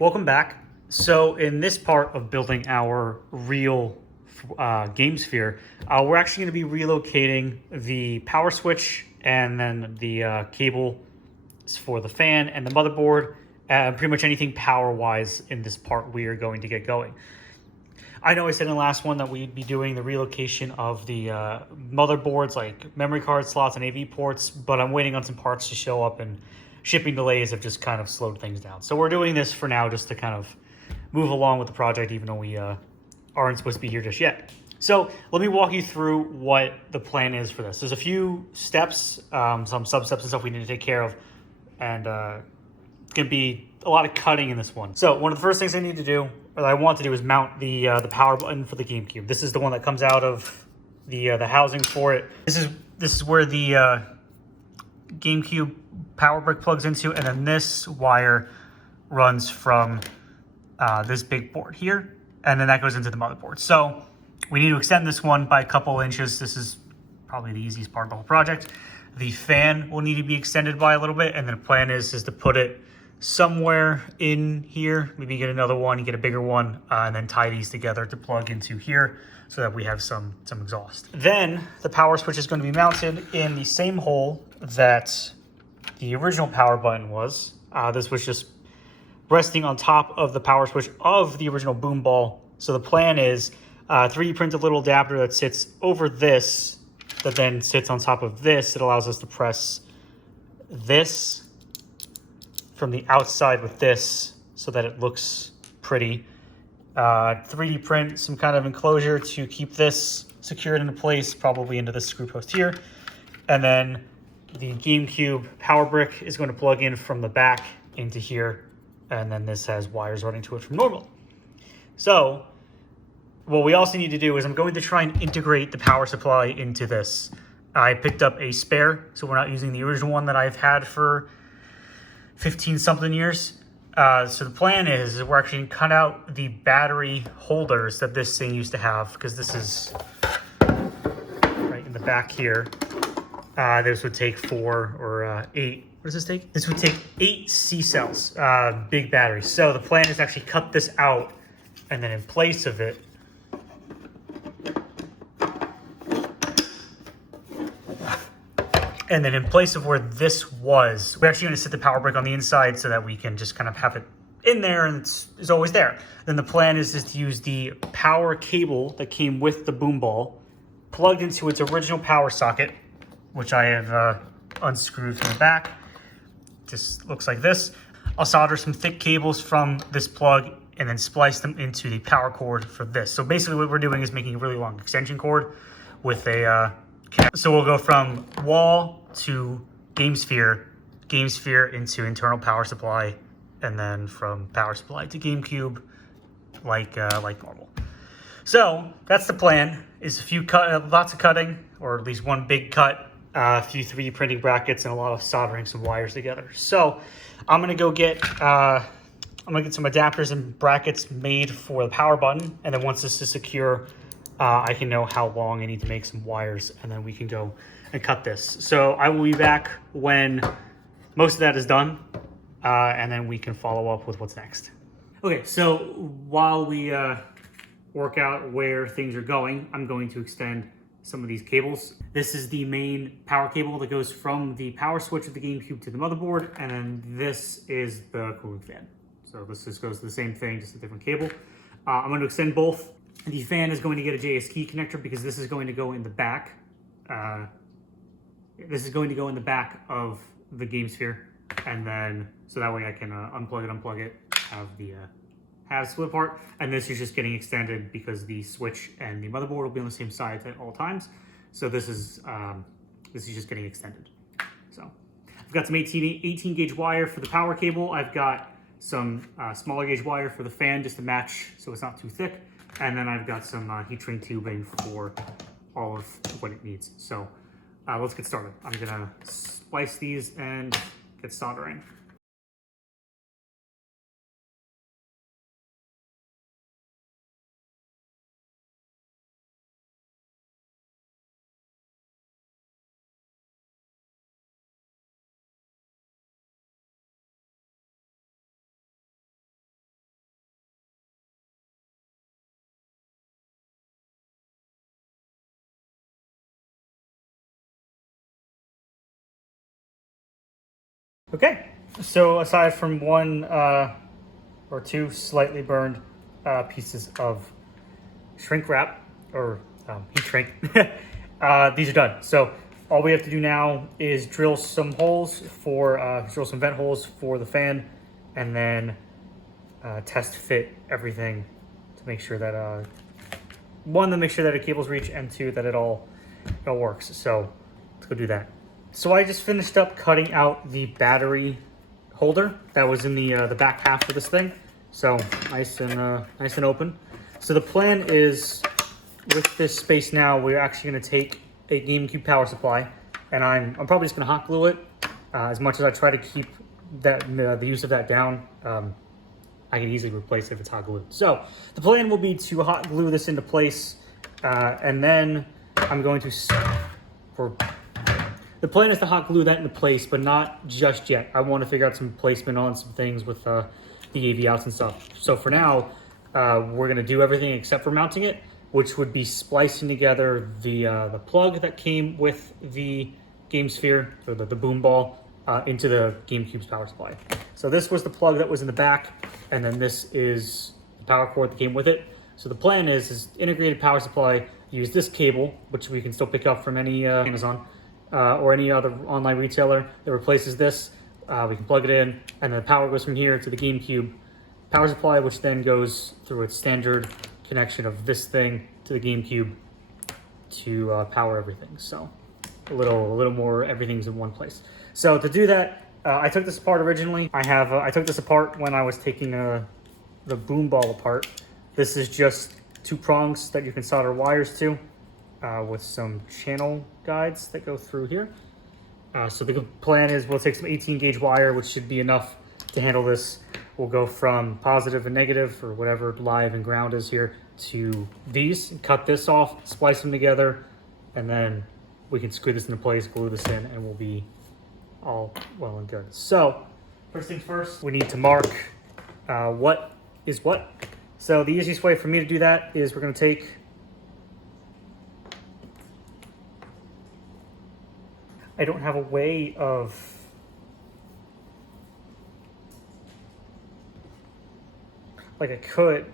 Welcome back. So in this part of building our real GameSphere, we're actually going to be relocating the power switch and then the cable for the fan and the motherboard, pretty much anything power-wise in this part we are going to get going. I know I said in the last one that we'd be doing the relocation of the motherboards, like memory card slots and AV ports, but I'm waiting on some parts to show up, and shipping delays have just kind of slowed things down. So we're doing this for now just to kind of move along with the project, even though we aren't supposed to be here just yet. So let me walk you through what the plan is for this. There's a few steps, some sub-steps and stuff we need to take care of, and it's going to be a lot of cutting in this one. So one of the first things I need to do, or that I want to do, is mount the power button for the GameCube. This is the one that comes out of the housing for it. This is where the GameCube power brick plugs into, and then this wire runs from this big board here, and then that goes into the motherboard. So we need to extend this one by a couple inches. This is probably the easiest part of the whole project. The fan will need to be extended by a little bit, and then the plan is to put it somewhere in here. Maybe get another one, get a bigger one, and then tie these together to plug into here so that we have some exhaust. Then the power switch is going to be mounted in the same hole that the original power button was. This was just resting on top of the power switch of the original boom ball. So the plan is 3D print a little adapter that sits over this, that then sits on top of this. It allows us to press this from the outside with this so that it looks pretty. 3D print some kind of enclosure to keep this secured into place, probably into this screw post here. And then the GameCube power brick is going to plug in from the back into here. And then this has wires running to it from normal. So what we also need to do is I'm going to try and integrate the power supply into this. I picked up a spare, so we're not using the original one that I've had for 15 something years. So the plan is we're actually going to cut out the battery holders that this thing used to have, because this is right in the back here. This would take 4 or 8. What does this take? This would take 8 C cells, big batteries. So the plan is to actually cut this out, and then in place of it, where this was, we're actually going to sit the power brick on the inside so that we can just kind of have it in there, and it's always there. Then the plan is to use the power cable that came with the boom ball, plugged into its original power socket, which I have unscrewed from the back. Just looks like this. I'll solder some thick cables from this plug and then splice them into the power cord for this. So basically what we're doing is making a really long extension cord with a connector. So we'll go from wall to GameSphere, GameSphere into internal power supply, and then from power supply to GameCube, like normal. So that's the plan. Is lots of cutting, or at least one big cut, a few 3D printing brackets, and a lot of soldering some wires together. So I'm gonna go get some adapters and brackets made for the power button, and then once this is secure, I can know how long I need to make some wires, and then we can go and cut this. So I will be back when most of that is done, and then we can follow up with what's next. Okay, so while we work out where things are going, I'm going to extend some of these cables. This is the main power cable that goes from the power switch of the GameCube to the motherboard, and then this is the cooling fan. So this just goes to the same thing, just a different cable. I'm going to extend both. The fan is going to get a JS key connector because this is going to go in the back. This is going to go in the back of the GameSphere, and then so that way I can unplug it, have the split apart, and this is just getting extended because the switch and the motherboard will be on the same sides at all times. So this is just getting extended. So I've got some 18 gauge wire for the power cable. I've got some smaller gauge wire for the fan just to match so it's not too thick. And then I've got some heat shrink tubing for all of what it needs. So let's get started. I'm gonna splice these and get soldering. Okay, so aside from one or two slightly burned pieces of shrink wrap, or heat shrink, these are done. So all we have to do now is drill some vent holes for the fan, and then test fit everything to make sure that one, to make sure that the cables reach, and two, that it all works. So let's go do that. So I just finished up cutting out the battery holder that was in the back half of this thing. So nice and open. So the plan is, with this space now, we're actually going to take a GameCube power supply, and I'm probably just going to hot glue it. As much as I try to keep that the use of that down, I can easily replace it if it's hot glued. So the plan will be to hot glue this into place, and then I'm going to the plan is to hot glue that into place, but not just yet. I want to figure out some placement on some things with the AV outs and stuff. So for now, we're going to do everything except for mounting it, which would be splicing together the plug that came with the GameSphere, or the boom ball, into the GameCube's power supply. So this was the plug that was in the back, and then this is the power cord that came with it. So the plan is integrated power supply, use this cable, which we can still pick up from any Amazon, or any other online retailer that replaces this. We can plug it in, and then the power goes from here to the GameCube power supply, which then goes through its standard connection of this thing to the GameCube to power everything. So a little more everything's in one place. So to do that, I took this apart originally. I took this apart when I was taking the boom ball apart. This is just two prongs that you can solder wires to, with some channel guides that go through here. So the plan is we'll take some 18 gauge wire, which should be enough to handle this. We'll go from positive and negative, or whatever live and ground is here, to these, cut this off, splice them together, and then we can screw this into place, glue this in, and we'll be all well and good. So first things first, we need to mark what is what. So the easiest way for me to do that is we're going to take, I don't have a way of, like I could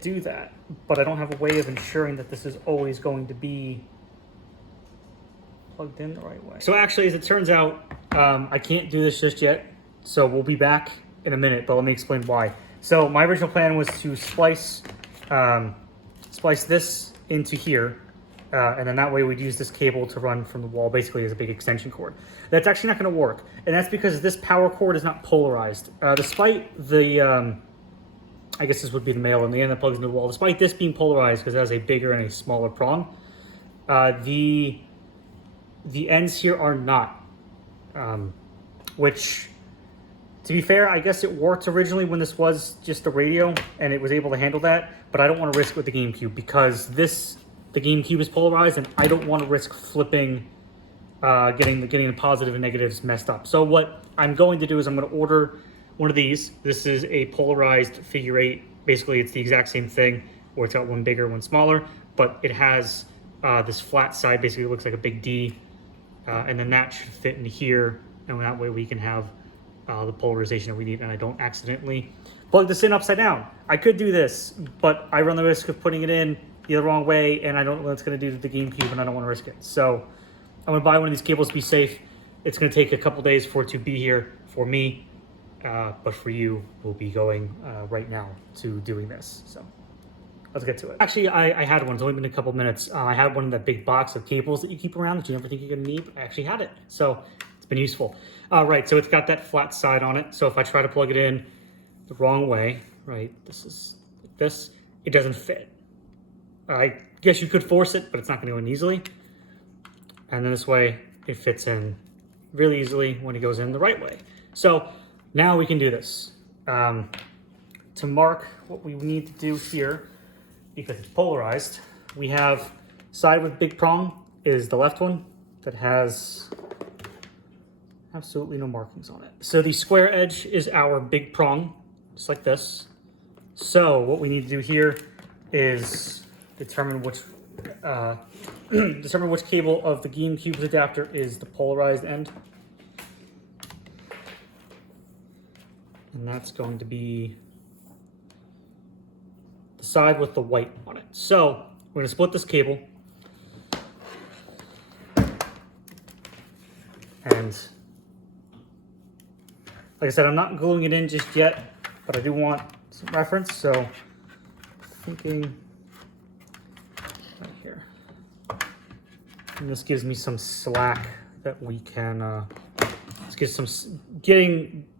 do that, but I don't have a way of ensuring that this is always going to be plugged in the right way. So actually, as it turns out, I can't do this just yet. So we'll be back in a minute, but let me explain why. So my original plan was to splice this into here, and then that way we'd use this cable to run from the wall basically as a big extension cord. That's actually not going to work, and that's because this power cord is not polarized. Despite the, I guess this would be the male and the end that plugs into the wall, despite this being polarized because it has a bigger and a smaller prong, the ends here are not, which, to be fair, I guess it worked originally when this was just a radio and it was able to handle that, but I don't want to risk with the GameCube because the GameCube is polarized and I don't want to risk flipping, getting the positive and negatives messed up. So what I'm going to do is I'm going to order one of these. This is a polarized figure 8. Basically, it's the exact same thing, where it's got one bigger, one smaller, but it has this flat side. Basically, it looks like a big D, and then that should fit in here, and that way we can have the polarization that we need, and I don't accidentally plug this in upside down. I could do this, but I run the risk of putting it in the wrong way, and I don't know what it's going to do to the GameCube, and I don't want to risk it. So I'm going to buy one of these cables to be safe. It's going to take a couple days for it to be here for me, but for you, we'll be going right now to doing this. So let's get to it. Actually, I had one. It's only been a couple minutes. I had one in that big box of cables that you keep around that you never think you're going to need. I actually had it, so it's been useful. Right, so it's got that flat side on it. So if I try to plug it in the wrong way, right, this is like this, it doesn't fit. I guess you could force it, but it's not going to go in easily. And then this way, it fits in really easily when it goes in the right way. So now we can do this. To mark what we need to do here, because it's polarized, we have side with big prong is the left one that has absolutely no markings on it. So the square edge is our big prong, just like this. So what we need to do here is determine which cable of the GameCube's adapter is the polarized end. And that's going to be the side with the white on it. So we're gonna split this cable. And like I said, I'm not gluing it in just yet, but I do want some reference, so thinking right here. And this gives me some slack that we can, let's get some,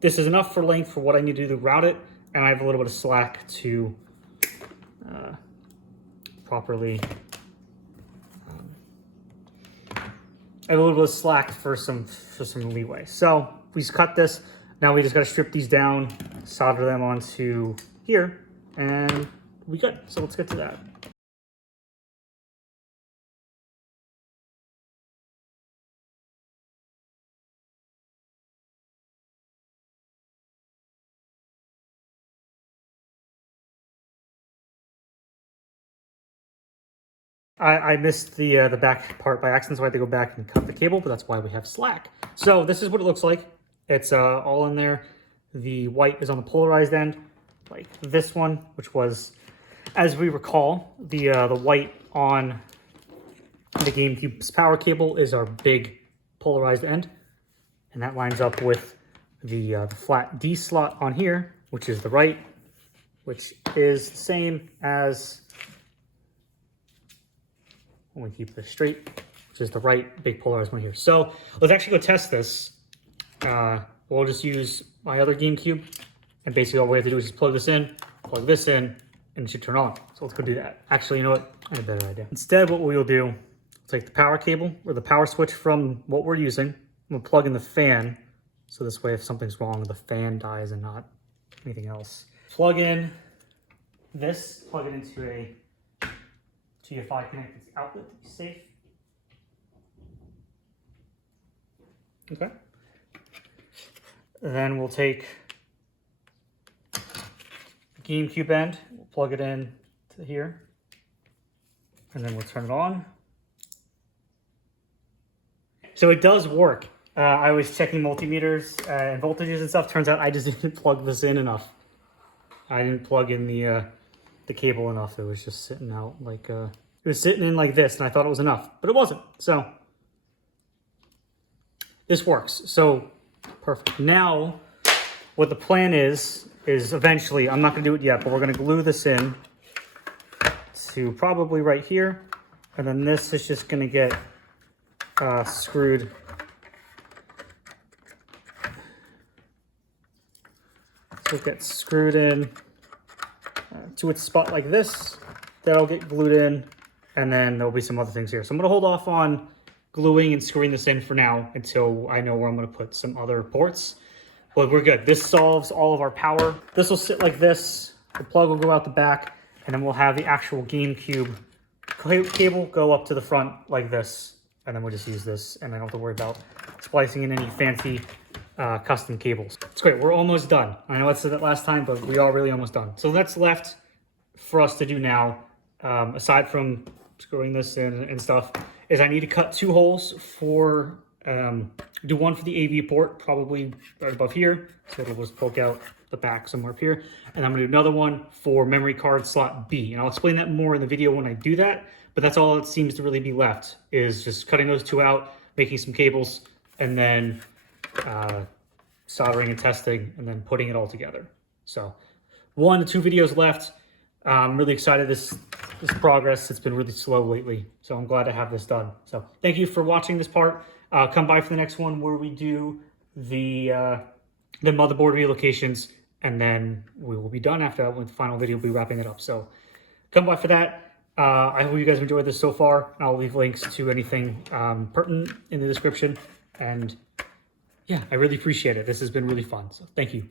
this is enough for length for what I need to do to route it, and I have a little bit of slack to properly, I have a little bit of slack for some leeway. So we just cut this. Now we just got to strip these down, solder them onto here, and we good. So let's get to that. I missed the back part by accident, so I had to go back and cut the cable, but that's why we have slack. So this is what it looks like. It's all in there. The white is on the polarized end, like this one, which was, as we recall, the white on the GameCube's power cable is our big polarized end, and that lines up with the flat D slot on here, which is the right, which is the same as, when we keep this straight, which is the right big polarized one here. So let's actually go test this. We'll just use my other GameCube, and basically all we have to do is just plug this in, and it should turn on. So let's go do that. Actually, you know what? I have a better idea. Instead, what we will do, take the power cable or the power switch from what we're using, we'll plug in the fan. So this way, if something's wrong, the fan dies and not anything else. Plug in this, plug it into a GFI connected outlet to be safe. Okay. Then we'll take the GameCube end, we'll plug it in to here, and then we'll turn it on. So it does work. I was checking multimeters and voltages and stuff. Turns out I just didn't plug this in enough. I didn't plug in the cable enough. It was just sitting out like, it was sitting in like this, and I thought it was enough, but it wasn't. So this works. So perfect. Now, what the plan is eventually, I'm not gonna do it yet, but we're gonna glue this in to probably right here. And then this is just gonna get screwed. So it gets screwed in to its spot like this. That'll get glued in, and then there'll be some other things here. So I'm gonna hold off on gluing and screwing this in for now until I know where I'm gonna put some other ports. But we're good. This solves all of our power. This will sit like this. The plug will go out the back, and then we'll have the actual GameCube cable go up to the front like this. And then we'll just use this, and I don't have to worry about splicing in any fancy custom cables. It's great. We're almost done. I know I said that last time, but we are really almost done. So that's left for us to do now, aside from screwing this in and stuff, is I need to cut 2 holes for, do one for the AV port, probably right above here. So it'll just poke out the back somewhere up here. And I'm gonna do another one for memory card slot B. And I'll explain that more in the video when I do that, but that's all that seems to really be left, is just cutting those 2 out, making some cables, and then soldering and testing, and then putting it all together. So 1 to 2 videos left. I'm really excited this progress. It's been really slow lately, so I'm glad to have this done. So thank you for watching this part. Come by for the next one where we do the motherboard relocations, and then we will be done after that. With the final video, we'll be wrapping it up. So come by for that. I hope you guys enjoyed this so far. I'll leave links to anything pertinent in the description. And yeah, I really appreciate it. This has been really fun. So thank you.